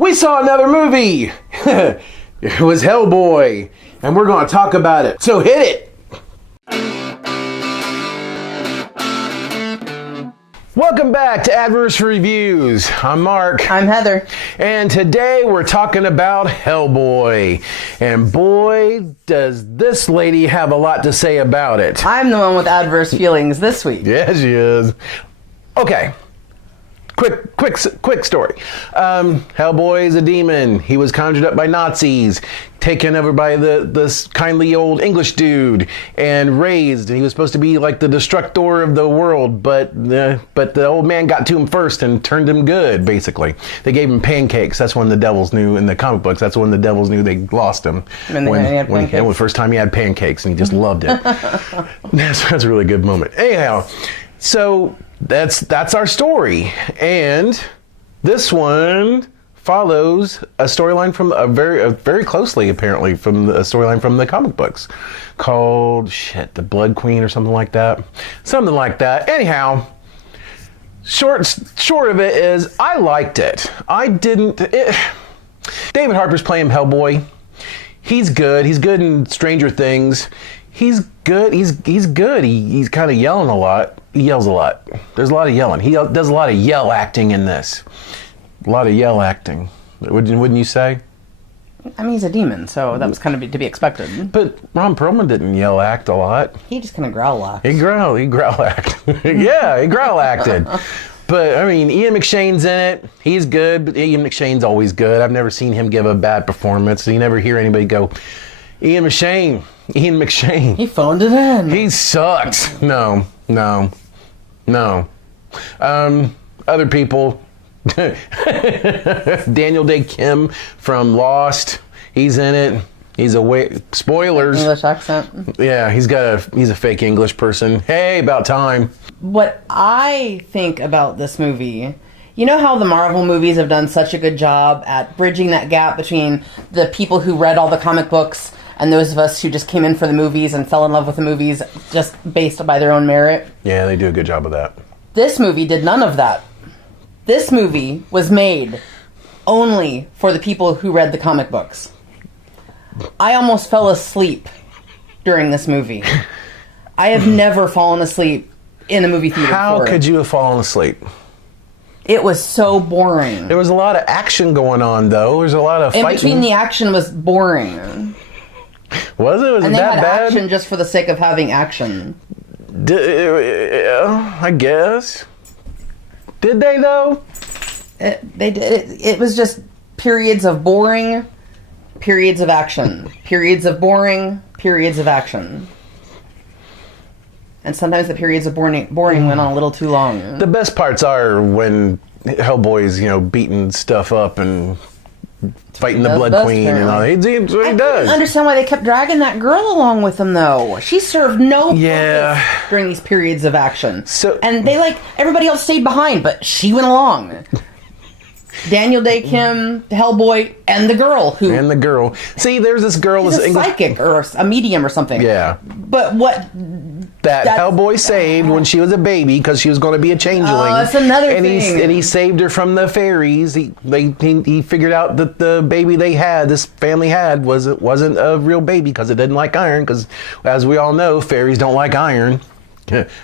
we saw another movie. It was HellBoy, and we're going to talk about it. So hit it. Welcome back to Adverse Reviews. I'm Mark. I'm Heather. And today we're talking about HellBoy. And boy, does this lady have a lot to say about it. I'm the one with adverse feelings this week. Yeah, she is. Okay. Quick story. HellBoy is a demon. He was conjured up by Nazis, taken over by this kindly old English dude, and raised. And he was supposed to be like the destructor of the world, but the old man got to him first and turned him good. Basically, they gave him pancakes. That's when the devils knew in the comic books. That's when the devils knew they lost him. When the first time he had pancakes, and he just loved it. That's a really good moment. Anyhow, so. That's our story, and this one follows a storyline from very closely, apparently, from a storyline from the comic books called the Blood Queen or something like that. Anyhow, short of it is I liked it. David Harbour's playing HellBoy. He's good. He's good in Stranger Things. He's good. He's good. He's kind of yelling a lot. He yells a lot. There's a lot of yelling. He does a lot of yell acting in this. A lot of yell acting. Wouldn't you say? I mean, he's a demon, so that was kind of to be expected. But Ron Perlman didn't yell act a lot. He just kind of growl laughed. He growl act. Yeah, he growl acted. But, I mean, Ian McShane's in it. He's good, but Ian McShane's always good. I've never seen him give a bad performance. You never hear anybody go, Ian McShane. He phoned it in. He sucks. No. Other people. Daniel Day Kim from Lost. He's in it. He's spoilers. English accent. Yeah, he's a fake English person. Hey, about time. What I think about this movie, you know how the Marvel movies have done such a good job at bridging that gap between the people who read all the comic books and those of us who just came in for the movies and fell in love with the movies just based by their own merit? Yeah, they do a good job of that. This movie did none of that. This movie was made only for the people who read the comic books. I almost fell asleep during this movie. I have never fallen asleep in a movie theater How could you have fallen asleep? It was so boring. There was a lot of action going on, though. There was a lot of fighting. In between, the action was boring. Was it? Was and it that bad? And they had action just for the sake of having action. I guess. Did they, though? They did. It was just periods of boring, periods of action. Periods of boring, periods of action. And sometimes the periods of boring went on a little too long. The best parts are when HellBoy's, beating stuff up and fighting the Blood Queen and all. He does. I don't understand why they kept dragging that girl along with them, though. She served no purpose during these periods of action. And everybody else stayed behind, but she went along. Daniel Day Kim, HellBoy, and the girl who... See, there's this girl... She's a psychic or a medium or something. Yeah. But what... That HellBoy saved when she was a baby because she was going to be a changeling. Oh, that's another thing. And he saved her from the fairies. He figured out that the baby this family had, wasn't a real baby because it didn't like iron. Because, as we all know, fairies don't like iron.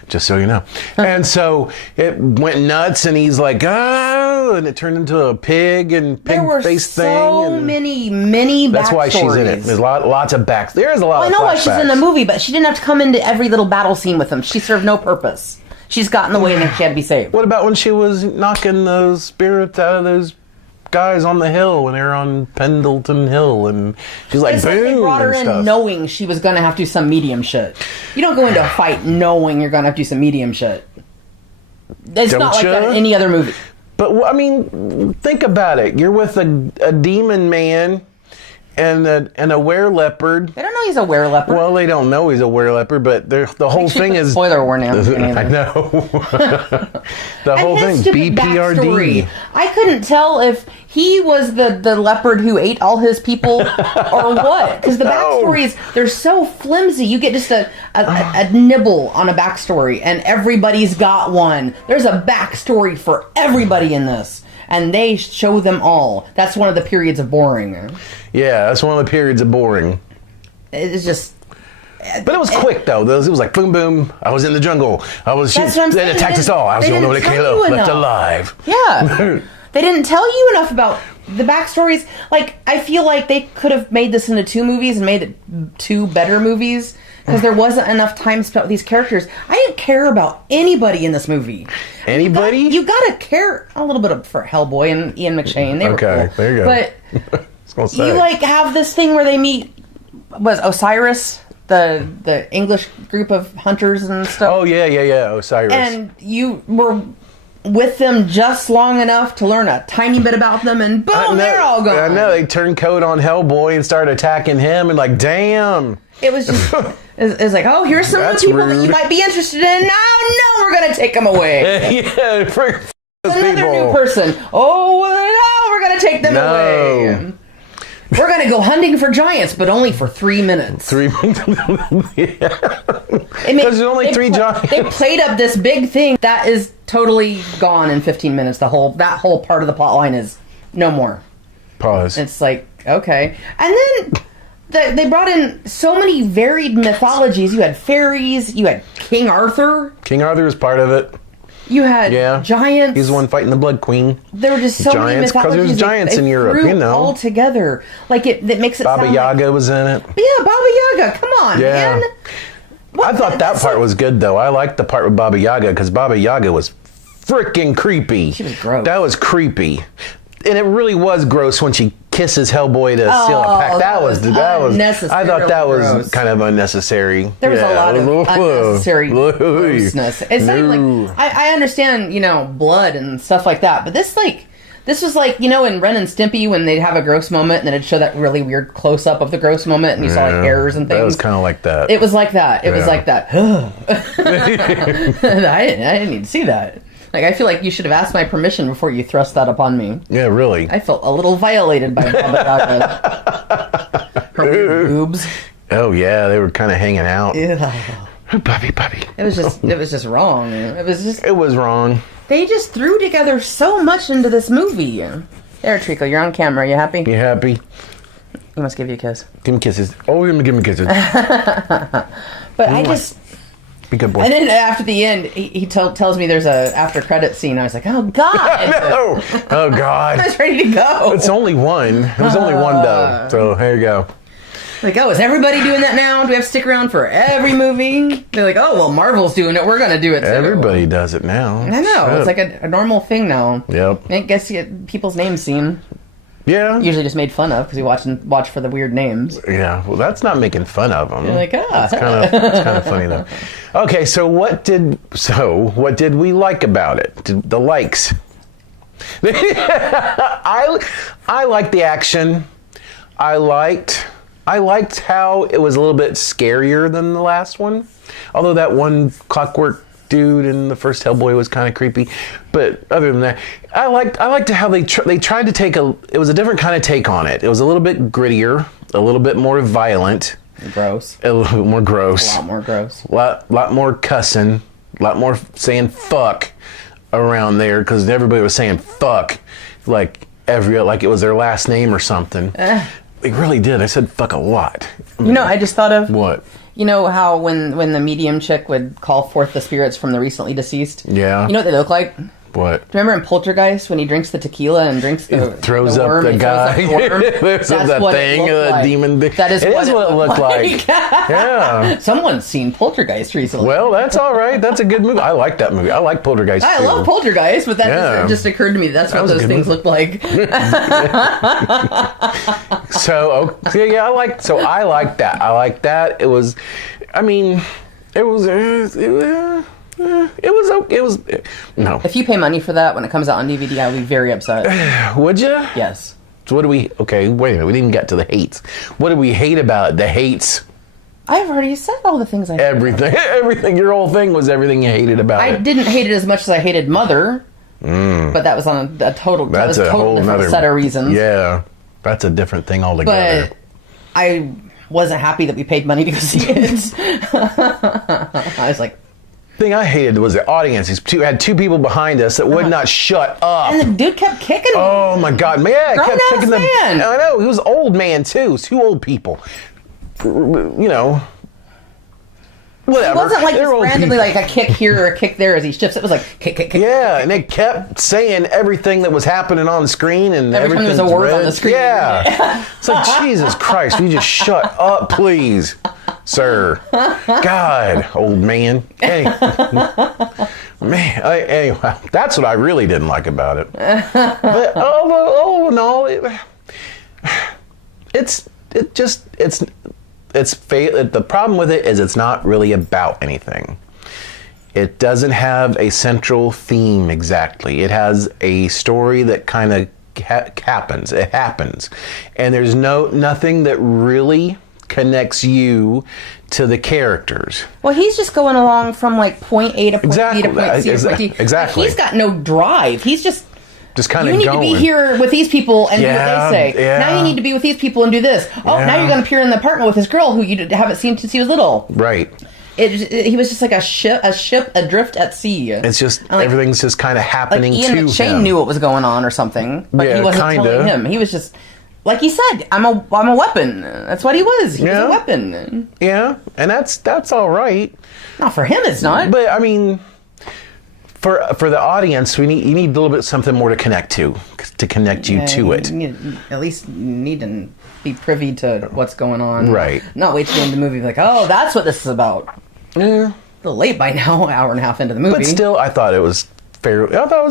Just so you know. And so it went nuts, and he's like, oh, and it turned into a pig and pig face thing. There were so many backstories. That's why she's in it. There's lots of back. There's a lot of flashbacks. I know why she's in the movie, but she didn't have to come into every little battle scene with him. She served no purpose. She's got in the way, and then she had to be saved. What about when she was knocking those spirits out of those guys on the hill when they were on Pendleton Hill, and she's like, boom, they brought her in knowing she was going to have to do some medium shit. You don't go into a fight knowing you're going to have to do some medium shit. It's not like that in any other movie. But, I mean, think about it. You're with a demon man and a were-leopard. They don't know he's a were-leopard. Well, they don't know he's a were-leopard, but the whole thing is... Spoiler warning. I know. The whole thing, BPRD. I couldn't tell if he was the leopard who ate all his people or what. Because the backstories, they're so flimsy. You get just a nibble on a backstory, and everybody's got one. There's a backstory for everybody in this. and they show them all. That's one of the periods of boring. Yeah, that's one of the periods of boring. It's just... But it was quick, though. It was like, boom, boom. I was in the jungle. I was shooting. That's what I'm saying. They attacked us all. I was the only one that came left alive. Yeah. They didn't tell you enough about the backstories. Like, I feel like they could have made this into 2 movies and made it 2 better movies because there wasn't enough time spent with these characters. I didn't care about anybody in this movie. Anybody? You gotta care a little bit for Hellboy and Ian McShane. They were cool. There you go. But you, like, have this thing where they meet, was Osiris... The English group of hunters and stuff. Oh, yeah, Osiris. And you were with them just long enough to learn a tiny bit about them, and boom, they're all gone. I know, they turned coat on Hellboy and started attacking him, and like, damn. It was just, it's like, oh, here's some of the people that you might be interested in. No, we're going to take them away. Yeah, for another people. new person. Oh, no, we're going to take them away. We're going to go hunting for giants, but only for 3 minutes. 3 minutes? Yeah. Because there's only 3 giants. They played up this big thing that is totally gone in 15 minutes. That whole part of the plot line is no more. Pause. It's like, okay. And then they brought in so many varied mythologies. You had fairies. You had King Arthur. King Arthur was part of it. You had giants. He's the one fighting the Blood Queen. There were just so many mythologies. Because there's giants in Europe, you know. All together. Like, that makes it Baba Yaga was in it. Yeah, Baba Yaga. Come on, man. I thought that part was good, though. I liked the part with Baba Yaga, because Baba Yaga was freaking creepy. She was gross. That was creepy. And it really was gross when she kisses Hellboy to seal a pact. That was I thought that was kind of unnecessary. There was a lot of unnecessary grossness. It's not like, I understand, blood and stuff like that, but this was like, in Ren and Stimpy when they'd have a gross moment and then it'd show that really weird close up of the gross moment and you saw like hairs and things. That was kind of like that. It was like that. It was like that. I didn't need to see that. Like, I feel like you should have asked my permission before you thrust that upon me. Yeah, really. I felt a little violated by Baba Yaga. Her weird boobs. Oh, yeah, they were kind of hanging out. Yeah. Puppy. It was just wrong. It was wrong. They just threw together so much into this movie. There, Trico, you're on camera. You happy? You happy? He must give you a kiss. Give me kisses. Oh, you're going to give me kisses. But I just... Be good boy. And then after the end, he tells me there's a after credit scene. I was like, oh God! No! Oh God! I was ready to go. It's only one. It was only one though. So here you go. Like, oh, is everybody doing that now? Do we have to stick around for every movie? They're like, oh, well, Marvel's doing it. We're gonna do it too. Everybody does it now. I know. Shit. It's like a normal thing now. Yep. I guess you get people's names seen. Yeah. Usually just made fun of because you watch for the weird names. Yeah. Well, that's not making fun of them. You're like, It's kind of funny though. Okay, so what did we like about it? The likes. I liked the action. I liked how it was a little bit scarier than the last one. Although that one clockwork dude in the first Hellboy was kind of creepy, but other than that, I liked how they tried to take it was a different kind of take on it. It was a little bit grittier, a little bit more violent, gross, a little bit more gross, a lot more gross, lot more cussing, a lot more saying fuck around there because everybody was saying fuck like it was their last name or something. They really did. I said fuck a lot. I just thought of what. You know how when the medium chick would call forth the spirits from the recently deceased? Yeah. You know what they look like? What? Do you remember in Poltergeist when he drinks the tequila and drinks the throws the worm? Up the guy. That's that what thing, it looked like. Demon thing. That is what it looked like. Yeah. Someone's seen Poltergeist recently. Well, that's all right. That's a good movie. I like that movie. I like Poltergeist I love Poltergeist, but that just occurred to me. That's what those things look like. I like that. I like that. It was, I mean, it was no. If you pay money for that when it comes out on DVD, I'll be very upset. Would you? Yes. So wait a minute, we didn't get to the hates. What did we hate about it? The hates? I've already said all the things I hated. Everything, your whole thing was everything you hated about it. I didn't hate it as much as I hated Mother, but that was on a total different set of reasons. Yeah, that's a different thing altogether. But I wasn't happy that we paid money to go see it. I was like, thing I hated was the audience. Had two people behind us that would not shut up. And the dude kept kicking him. Oh my God, man! Kept Grown-ass kicking them. man. I know he was an old man too. Two old people. You know. Whatever. It wasn't like They're just old randomly people. like a kick here or a kick there as he shifts. It was like kick. Yeah, and they kept saying everything that was happening on the screen, and Every time there was a word on the screen. Yeah, it's like Jesus Christ, will you just shut up, please, sir? God, old man. Anyway, anyway, that's what I really didn't like about it. But all in all, the problem with it is it's not really about anything. It doesn't have a central theme exactly. It has a story that kind of happens. It happens. And there's nothing that really connects you to the characters. Well, he's just going along from like point A to point B to point C to point D. Exactly. Like, he's got no drive. He's just kind of going. You need to be here with these people and do what they say. Yeah. Now you need to be with these people and do this. Oh, now you're going to appear in the apartment with this girl who you haven't seen since he was little. Right. He was just like a ship adrift at sea. It's just everything's just kind of happening like Ian to McShane him. knew what was going on or something, but he wasn't telling him. He was just like he said, "I'm a weapon." That's what he was. He was a weapon. Yeah, and that's all right. Not for him, it's not. But I mean, for the audience, you need a little bit something more to connect to connect you to it. You at least need to be privy to what's going on. Right. Not wait to the end of the movie like, oh, that's what this is about. Yeah. A little late by now, hour and a half into the movie. But still, I thought it was fair. I thought it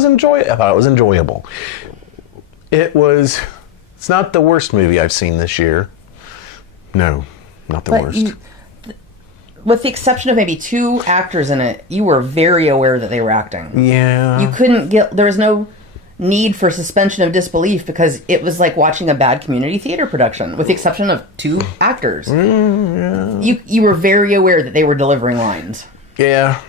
was enjoyable. It's not the worst movie I've seen this year. No, not the worst. With the exception of maybe two actors in it, you were very aware that they were acting. Yeah. You couldn't there was no need for suspension of disbelief because it was like watching a bad community theater production, with the exception of two actors. Yeah. You were very aware that they were delivering lines. Yeah.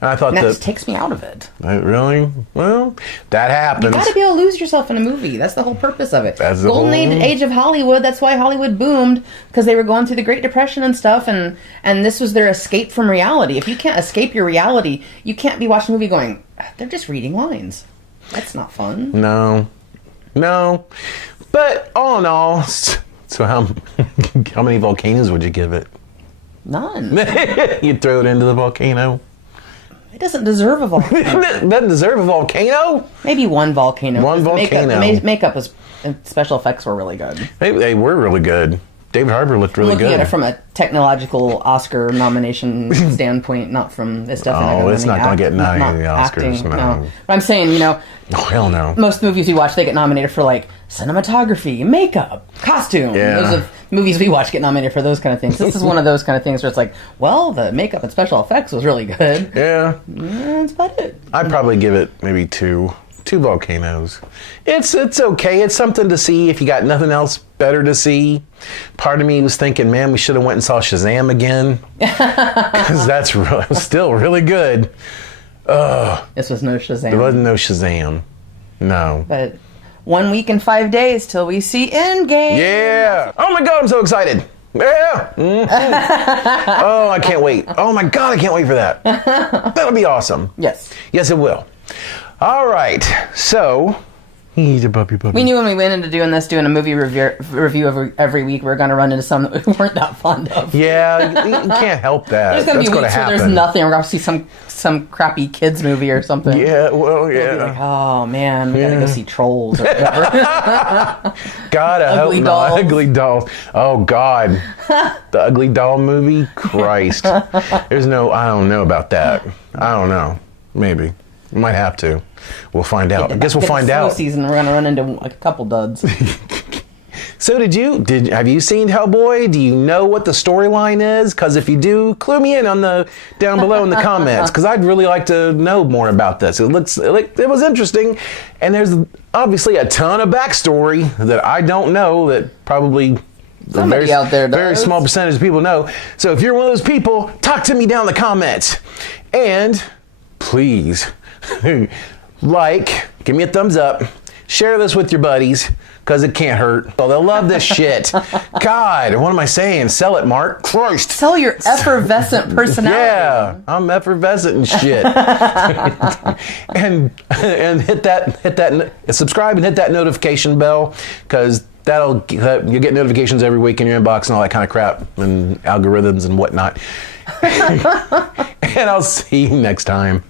And I thought that just takes me out of it. Really? Well, that happens. You got to be able to lose yourself in a movie. That's the whole purpose of it. That's the Golden age of Hollywood. That's why Hollywood boomed, because they were going through the Great Depression and stuff, and this was their escape from reality. If you can't escape your reality, you can't be watching a movie going, they're just reading lines. That's not fun. No. But all in all, so how many volcanoes would you give it? None. You'd throw it into the volcano? It doesn't deserve a volcano. It doesn't deserve a volcano? Maybe one volcano. One volcano. Makeup was, and special effects were really good. They were really good. David Harbour looked really good. Looking at it from a technological Oscar nomination standpoint, not from it's definitely. It's not going to get nominated the Oscars. Acting, no. But I'm saying, oh hell no. Most movies we watch, they get nominated for like cinematography, makeup, costume. Yeah. Those are movies we watch get nominated for those kind of things. This is one of those kind of things where it's like, well, the makeup and special effects was really good. Yeah. That's about it. I'd probably give it maybe two volcanoes. It's okay. It's something to see if you got nothing else better to see. Part of me was thinking, man, we should have went and saw Shazam again, because that's still really good. This was no Shazam. There wasn't no Shazam. No. But 1 week and 5 days till we see Endgame. Yeah. Oh my God, I'm so excited. Yeah. Mm-hmm. Oh, I can't wait. Oh my God, I can't wait for that. That'll be awesome. Yes. Yes, it will. All right. So, he's a puppy. We knew when we went into doing a movie review every week, we were going to run into some that we weren't that fond of. Yeah, you can't help that. There's going to be weeks where there's nothing. We're going to see some crappy kids movie or something. Yeah, well, yeah. We'll be like, oh man, we got to go see Trolls or whatever. God, I Ugly hope Dolls. not. Ugly Dolls. Oh God, the Ugly Doll movie. Christ, there's no. I don't know about that. I don't know. Maybe. We might have to. We'll find out. I guess we'll find out. Season, we're gonna run into like a couple duds. So have you seen HellBoy? Do you know what the storyline is? Because if you do, clue me in down below in the comments, because I'd really like to know more about this. It was interesting, and there's obviously a ton of backstory that I don't know that probably Somebody out there does. Very small percentage of people know. So if you're one of those people, talk to me down in the comments, and please. Give me a thumbs up, Share this with your buddies, because it can't hurt. Oh, they'll love this shit. God, what am I saying? Sell it, Mark. Christ. Sell your effervescent personality. Yeah, I'm effervescent and shit. and hit that subscribe and hit that notification bell, because you'll get notifications every week in your inbox and all that kind of crap and algorithms and whatnot. And I'll see you next time.